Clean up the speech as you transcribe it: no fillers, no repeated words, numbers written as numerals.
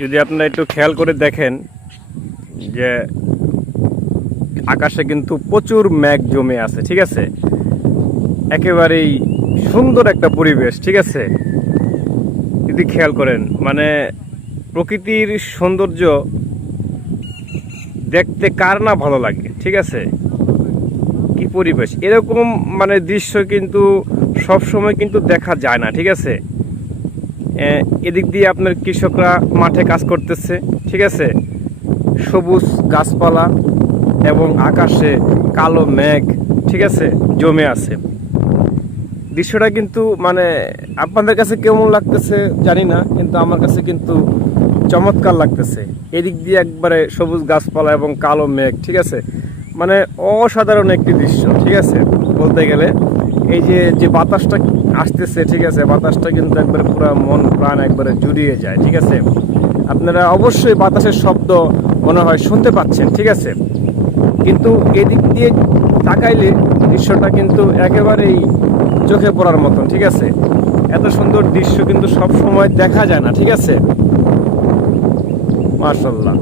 যদি আপনারা একটু খেয়াল করে দেখেন যে আকাশে কিন্তু প্রচুর মেঘ জমে আছে, ঠিক আছে। একেবারেই সুন্দর একটা পরিবেশ, ঠিক আছে। যদি খেয়াল করেন মানে প্রকৃতির সৌন্দর্য দেখতে কার না ভালো লাগে, ঠিক আছে। কি পরিবেশ, এরকম মানে দৃশ্য কিন্তু সব সময় কিন্তু দেখা যায় না, ঠিক আছে। এদিক দিয়ে আপনার কৃষকরা মাঠে কাজ করতেছে, ঠিক আছে। সবুজ গাছপালা এবং আকাশে কালো মেঘ, ঠিক আছে, জমে আছে। দৃশ্যটা কিন্তু মানে আপনাদের কাছে কেমন লাগতেছে জানি না, কিন্তু আমার কাছে কিন্তু চমৎকার লাগতেছে। এদিক দিয়ে একবারে সবুজ গাছপালা এবং কালো মেঘ, ঠিক আছে, মানে অসাধারণ একটি দৃশ্য, ঠিক আছে। বলতে গেলে এই যে যে বাতাসটা আসতেছে, ঠিক আছে, বাতাসটা কিন্তু একবারে পুরো মন প্রাণ একবারে জুড়িয়ে যায়, ঠিক আছে। আপনারা অবশ্যই বাতাসের শব্দ মনে হয় শুনতে পাচ্ছেন, ঠিক আছে। কিন্তু এদিক দিয়ে তাকাইলে দৃশ্যটা কিন্তু একেবারেই চোখে পড়ার মতন, ঠিক আছে। এত সুন্দর দৃশ্য কিন্তু সব সময় দেখা যায় না, ঠিক আছে। মাশাআল্লাহ।